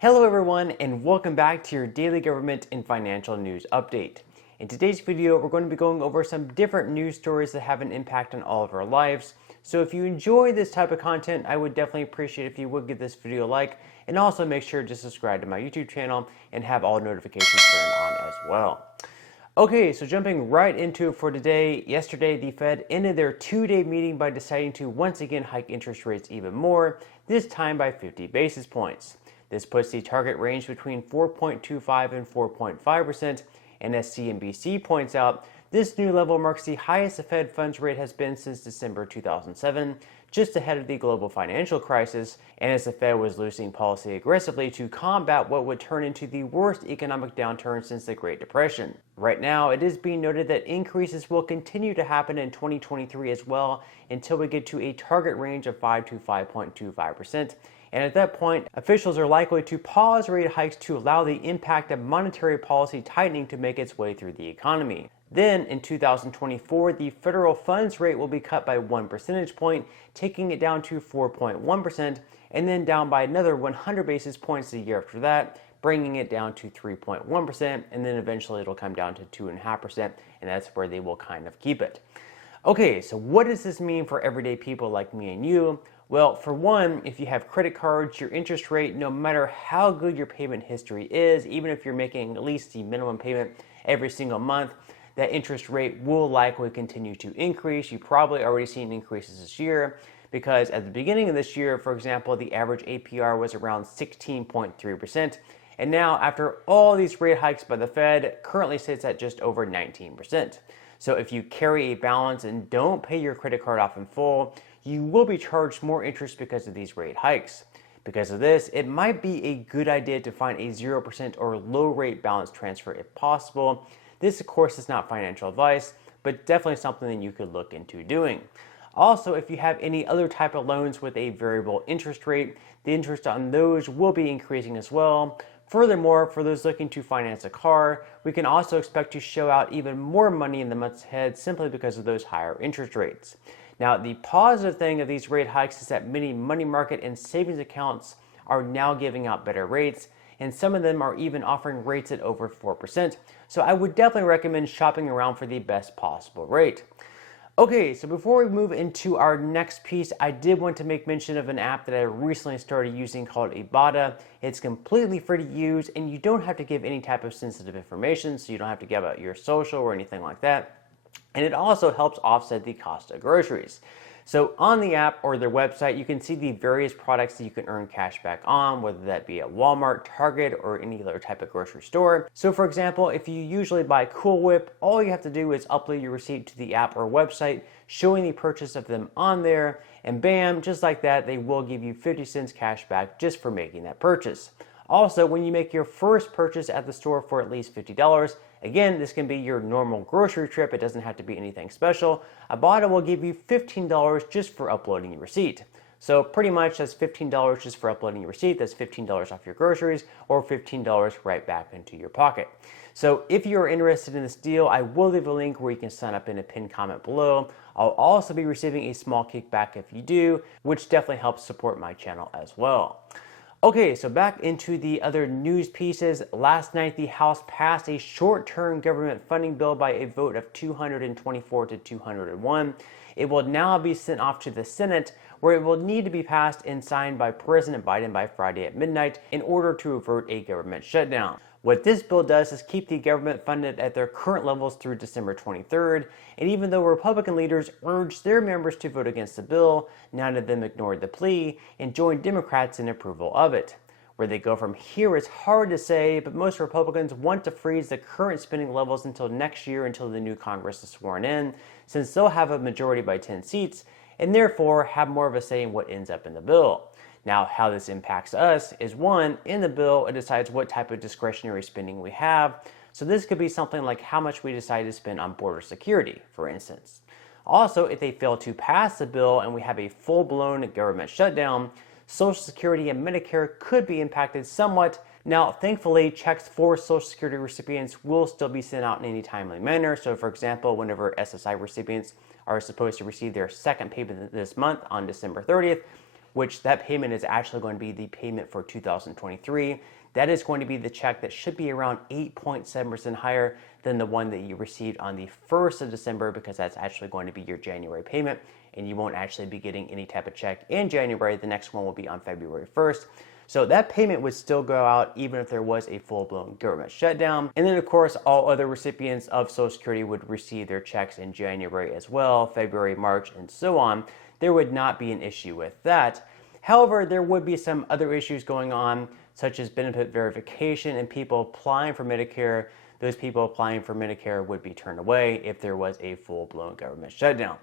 Hello everyone, and welcome back to your daily government and financial news update. In today's video, we're going to be going over some different news stories that have an impact on all of our lives. So if you enjoy this type of content, I would definitely appreciate if you would give this video a like, and also make sure to subscribe to my YouTube channel and have all notifications turned on as well. Okay, so jumping right into it for today, yesterday the Fed ended their two-day meeting by deciding to once again hike interest rates even more, this time by 50 basis points. This puts the target range between 4.25 and 4.5%, and as CNBC points out, this new level marks the highest the Fed funds rate has been since December 2007, just ahead of the global financial crisis, and as the Fed was loosening policy aggressively to combat what would turn into the worst economic downturn since the Great Depression. Right now, it is being noted that increases will continue to happen in 2023 as well until we get to a target range of 5 to 5.25%. And at that point, officials are likely to pause rate hikes to allow the impact of monetary policy tightening to make its way through the economy. Then, in 2024, the federal funds rate will be cut by 1 percentage point, taking it down to 4.1%, and then down by another 100 basis points the year after that, bringing it down to 3.1%, and then eventually it'll come down to 2.5%, and that's where they will kind of keep it. Okay, so what does this mean for everyday people like me and you? Well, for one, if you have credit cards, your interest rate, no matter how good your payment history is, even if you're making at least the minimum payment every single month, that interest rate will likely continue to increase. You've probably already seen increases this year because at the beginning of this year, for example, the average APR was around 16.3%. And now, after all these rate hikes by the Fed, currently sits at just over 19%. So if you carry a balance and don't pay your credit card off in full, you will be charged more interest because of these rate hikes. Because of this, it might be a good idea to find a 0% or low rate balance transfer if possible. This, of course, is not financial advice, but definitely something that you could look into doing. Also, if you have any other type of loans with a variable interest rate, the interest on those will be increasing as well. Furthermore, for those looking to finance a car, we can also expect to show out even more money in the months ahead simply because of those higher interest rates. Now, the positive thing of these rate hikes is that many money market and savings accounts are now giving out better rates, and some of them are even offering rates at over 4%. So I would definitely recommend shopping around for the best possible rate. Okay, so before we move into our next piece, I did want to make mention of an app that I recently started using called Ibotta. It's completely free to use, and you don't have to give any type of sensitive information, so you don't have to give out your social or anything like that. And it also helps offset the cost of groceries. So on the app or their website, you can see the various products that you can earn cash back on, whether that be at Walmart, Target, or any other type of grocery store. So for example, if you usually buy Cool Whip, all you have to do is upload your receipt to the app or website, showing the purchase of them on there, and bam, just like that, they will give you 50 cents cash back just for making that purchase. Also, when you make your first purchase at the store for at least $50, again, this can be your normal grocery trip. It doesn't have to be anything special. Ibotta will give you $15 just for uploading your receipt. So pretty much that's $15 just for uploading your receipt. That's $15 off your groceries or $15 right back into your pocket. So if you're interested in this deal, I will leave a link where you can sign up in a pinned comment below. I'll also be receiving a small kickback if you do, which definitely helps support my channel as well. Okay, so back into the other news pieces. Last night, the House passed a short-term government funding bill by a vote of 224 to 201. It will now be sent off to the Senate, where it will need to be passed and signed by President Biden by Friday at midnight in order to avert a government shutdown. What this bill does is keep the government funded at their current levels through December 23rd, and even though Republican leaders urged their members to vote against the bill, none of them ignored the plea and joined Democrats in approval of it. Where they go from here is hard to say, but most Republicans want to freeze the current spending levels until next year until the new Congress is sworn in, since they'll have a majority by 10 seats, and therefore have more of a say in what ends up in the bill. Now, how this impacts us is one, in the bill, it decides what type of discretionary spending we have. So this could be something like how much we decide to spend on border security, for instance. Also, if they fail to pass the bill and we have a full-blown government shutdown, Social Security and Medicare could be impacted somewhat. Now, thankfully, checks for Social Security recipients will still be sent out in any timely manner. So, for example, whenever SSI recipients are supposed to receive their second payment this month on December 30th, which that payment is actually going to be the payment for 2023. That is going to be the check that should be around 8.7% higher than the one that you received on the 1st of December, because that's actually going to be your January payment, and you won't actually be getting any type of check in January. The next one will be on February 1st. So that payment would still go out even if there was a full-blown government shutdown. And then of course, all other recipients of Social Security would receive their checks in January as well, February, March, and so on. There would not be an issue with that. However, there would be some other issues going on, such as benefit verification and people applying for Medicare. Those people applying for Medicare would be turned away if there was a full-blown government shutdown.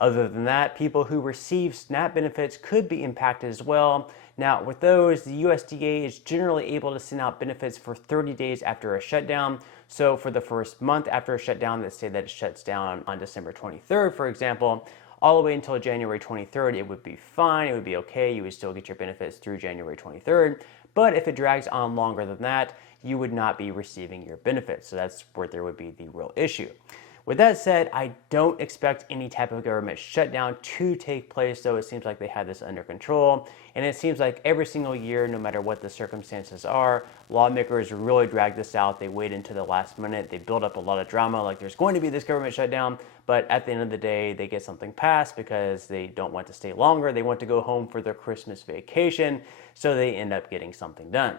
Other than that, people who receive SNAP benefits could be impacted as well. Now, with those, the USDA is generally able to send out benefits for 30 days after a shutdown. So for the first month after a shutdown, let's say that it shuts down on December 23rd, for example, all the way until January 23rd, it would be fine, it would be okay, you would still get your benefits through January 23rd. But if it drags on longer than that, you would not be receiving your benefits. So that's where there would be the real issue. With that said, I don't expect any type of government shutdown to take place, though it seems like they have this under control. And it seems like every single year, no matter what the circumstances are, lawmakers really drag this out. They wait until the last minute. They build up a lot of drama, like there's going to be this government shutdown. But at the end of the day, they get something passed because they don't want to stay longer. They want to go home for their Christmas vacation. So they end up getting something done.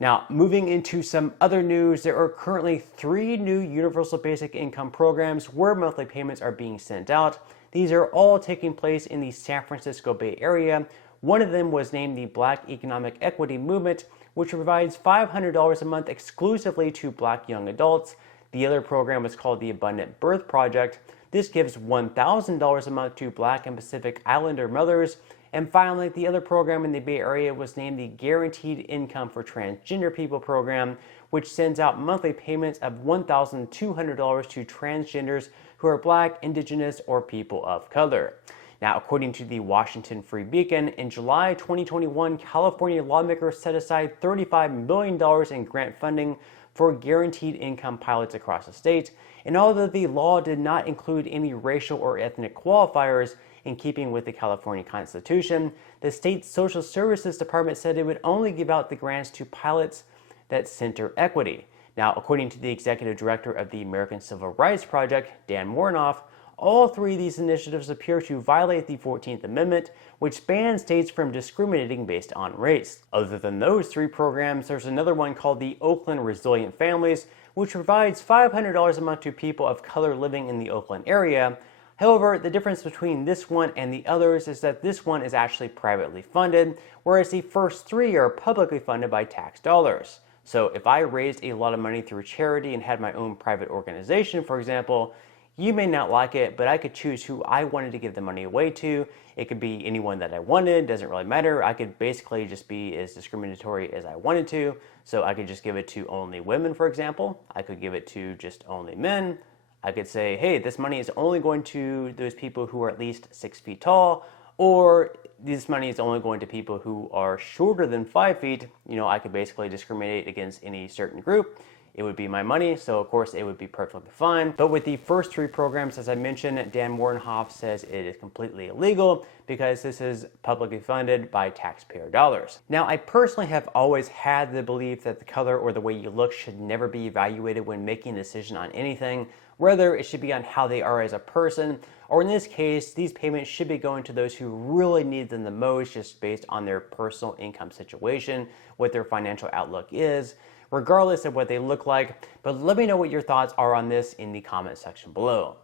Now, moving into some other news, there are currently 3 new universal basic income programs where monthly payments are being sent out. These are all taking place in the San Francisco Bay Area. One of them was named the Black Economic Equity Movement, which provides $500 a month exclusively to Black young adults. The other program was called the Abundant Birth Project. This gives $1,000 a month to Black and Pacific Islander mothers. And finally, the other program in the Bay Area was named the Guaranteed Income for Transgender People program, which sends out monthly payments of $1,200 to transgenders who are Black, Indigenous, or people of color. Now, according to the Washington Free Beacon, in July 2021, California lawmakers set aside $35 million in grant funding for guaranteed income pilots across the state. And although the law did not include any racial or ethnic qualifiers, in keeping with the California Constitution, the state's Social Services Department said it would only give out the grants to pilots that center equity. Now, according to the executive director of the American Civil Rights Project, Dan Mornoff, all 3 of these initiatives appear to violate the 14th Amendment, which bans states from discriminating based on race. Other than those 3 programs, there's another one called the Oakland Resilient Families, which provides $500 a month to people of color living in the Oakland area. However, the difference between this one and the others is that this one is actually privately funded, whereas the first 3 are publicly funded by tax dollars. So if I raised a lot of money through charity and had my own private organization, for example, you may not like it, but I could choose who I wanted to give the money away to. It could be anyone that I wanted, doesn't really matter. I could basically just be as discriminatory as I wanted to. So I could just give it to only women, for example. I could give it to just only men. I could say, hey, this money is only going to those people who are at least 6 feet tall, or this money is only going to people who are shorter than 5 feet. You know, I could basically discriminate against any certain group. It would be my money, so of course it would be perfectly fine. But with the first 3 programs, as I mentioned, Dan Mornoff says it is completely illegal because this is publicly funded by taxpayer dollars. Now, I personally have always had the belief that the color or the way you look should never be evaluated when making a decision on anything. Rather, it should be on how they are as a person, or in this case, these payments should be going to those who really need them the most, just based on their personal income situation, what their financial outlook is, regardless of what they look like. But let me know what your thoughts are on this in the comment section below.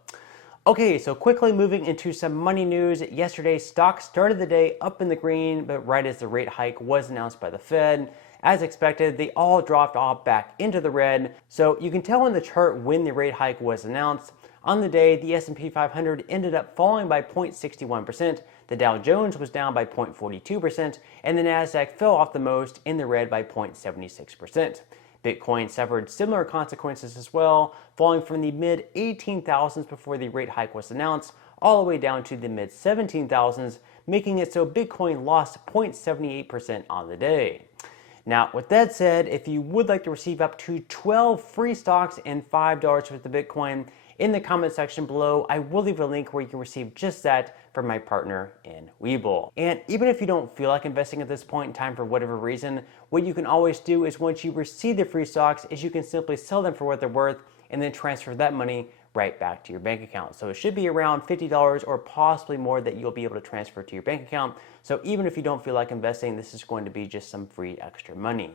Okay, so quickly moving into some money news. Yesterday, stocks started the day up in the green, but right as the rate hike was announced by the Fed, as expected, they all dropped off back into the red. So you can tell on the chart when the rate hike was announced. On the day, the S&P 500 ended up falling by 0.61%, the Dow Jones was down by 0.42%, and the Nasdaq fell off the most in the red by 0.76%. Bitcoin suffered similar consequences as well, falling from the mid-18,000s before the rate hike was announced, all the way down to the mid-17,000s, making it so Bitcoin lost 0.78% on the day. Now, with that said, if you would like to receive up to 12 free stocks and $5 worth of Bitcoin, in the comment section below, I will leave a link where you can receive just that from my partner in Webull. And even if you don't feel like investing at this point in time for whatever reason, what you can always do is once you receive the free stocks is you can simply sell them for what they're worth and then transfer that money right back to your bank account. So it should be around $50 or possibly more that you'll be able to transfer to your bank account. So even if you don't feel like investing, this is going to be just some free extra money.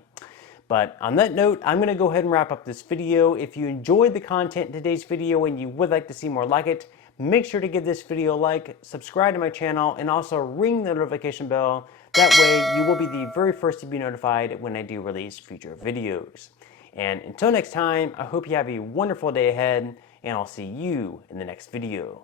But on that note, I'm going to go ahead and wrap up this video. If you enjoyed the content in today's video and you would like to see more like it, make sure to give this video a like, subscribe to my channel, and also ring the notification bell. That way you will be the very first to be notified when I do release future videos. And until next time, I hope you have a wonderful day ahead, and I'll see you in the next video.